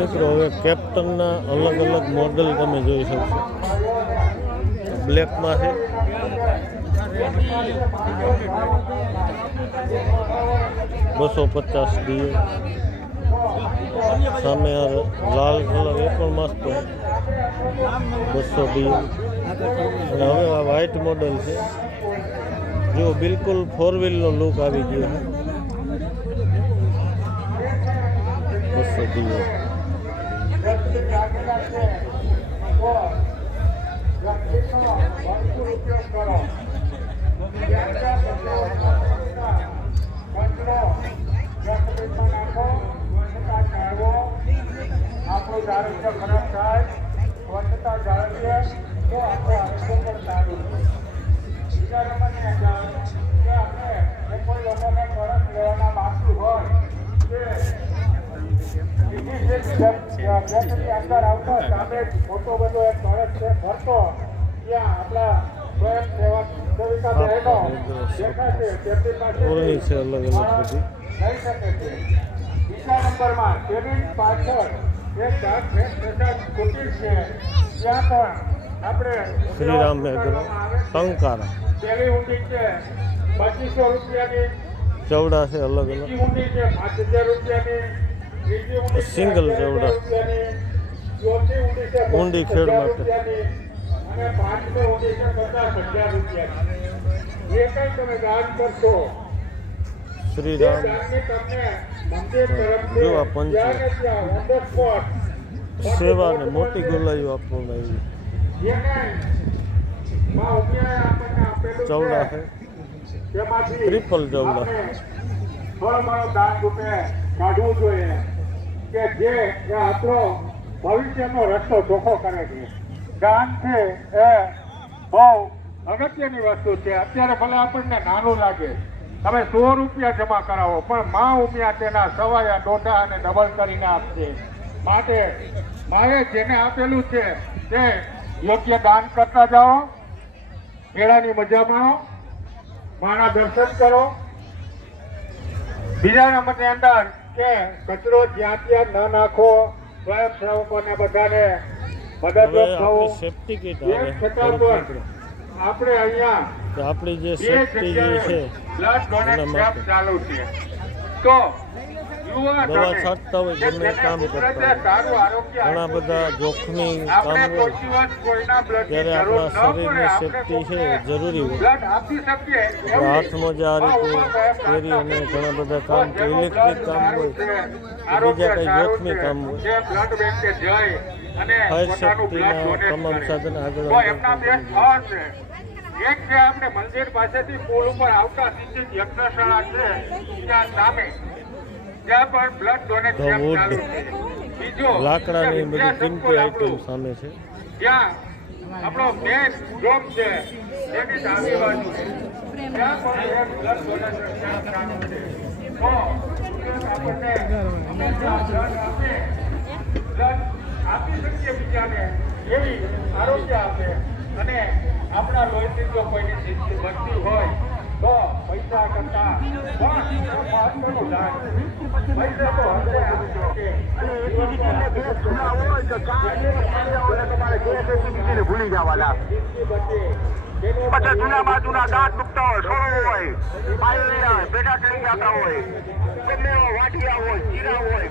મિત્રો હવે કેપ્ટનના અલગ અલગ મોડલ તમે જોઈ શકશો. બ્લેકમાં છે, $250 ડીએ. સામે લાલ કલર એ પણ મસ્ત છે, 200 ડીએ. અને હવે આ વ્હાઇટ મોડલ છે, જો બિલકુલ 4 વ્હીલનો લુક આવી ગયો છે. 200 ડીએ. આપણું આરોગ્ય ખરાબ થાય, સ્વચ્છતા જાળવીએ તો આપણે આરોગ્ય પણ સારું. બીજા નંબરની અંદર કે આપણે કોઈ લોકોને કરંટ લેવાના માગતું હોય કે બેટરી અંદર આવતો સામે મોટો બધો એક કરંટ છે ભરતો, ત્યાં આપણા સ્વયં સેવા સેવિકા બહેનો દેખાશે તેમની પાસે ઓરણી છે અલગ અલગ બધી. લઈ શકે છે. બીજા નંબરમાં કેબિન પાછળ એક કુટીર છે, ત્યાં પણ આપણે શ્રીરામ એગ્રો ટંકારા. પેલી ઊંડી છે 2500 રૂપિયાની, ચવડા છે અલગ અલગ. બીજી ઊંડી છે 5000 રૂપિયાની, ત્રીજી ઊંડી સિંગલ ચવડા. ચોથી ઊંડી છે ઊંડી ખેડ માટે. રૂપિયાની અને પાંચમી ઊંડી છે 50,000 રૂપિયાની. જે કંઈ તમે દાન કરશો શ્રીરામ જો આ પંચ સેવા ને મોટી ગોલાઈઓ આપવામાં આવી. ચવડા છે, ટ્રિપલ ચવડા. દાન રૂપે કાઢવું જોઈએ કે જે આપણો ભવિષ્યનો રસ્તો ચોખ્ખો કરે છે. દાન છે એ બહુ અગત્યની વસ્તુ છે. અત્યારે ભલે આપણને નાનું લાગે, તમે 100 રૂપિયા જમા કરાવો પણ માં ઉમિયા તેના સવાયા દોઢા અને ડબલ કરીને આપશે. માટે માએ જેને આપેલું છે તે યોગ્ય દાન કરતા જાઓ, મેળાની મજા માણો, માના દર્શન કરો. બીજા નંબરની અંદર કે કચરો જ્યાં ત્યાં ન નાખો, સ્વયંસેવકોને બધાને મદદરૂપ થવું. સેફ્ટી કીટ એમ છતાં પણ આપણે અહીંયા આપણી જે સેફ્ટી જે છે બ્લડ ડોનેટ કેમ્પ ચાલુ છે. તો દવા છાંટતા હોય, ગમે કામ કરતા હોય, ઘણા બધા જોખમી કામ હોય, ત્યારે આપણા શરીરની સેફ્ટી છે જરૂરી હોય. હાથમાં જે આ રીતે પહેરી અને ઘણા બધા કામ, ઇલેક્ટ્રિક કામ હોય, બીજા કંઈ જોખમી કામ હોય, ફાયર સેફ્ટીના તમામ સાધન આગળ એક છે આપણે મંદિર પાસેથી પુલ ઉપર આવતા સીધી યજ્ઞશાળા છે ત્યાં સામે, ત્યાં પણ બ્લડ ડોનેટ કેમ્પ ચાલુ છે. બીજો લાકડાની બધી કિંમતી આઈટમ સામે છે. ત્યાં આપણો મેન ડોમ છે એની ડાબી બાજુ ત્યાં પણ એક બ્લડ ડોનેશન કેમ્પ ચાલુ છે. તો આપણને હંમેશા બ્લડ આપી શકીએ બીજાને એવી આરોગ્ય આપે. અને આપણા લોહીથી જો કોઈની જિંદગી બચતી હોય તો પૈસા કરતા મહત્વનું દાન. પૈસા તો ભૂલી જવાના. પછી જૂના બાજુના દાંત દુખતા હોય, સોળો હોય, પાયો બેટા ચડી જતા હોય, ગમે વાટિયા હોય, જીરા હોય,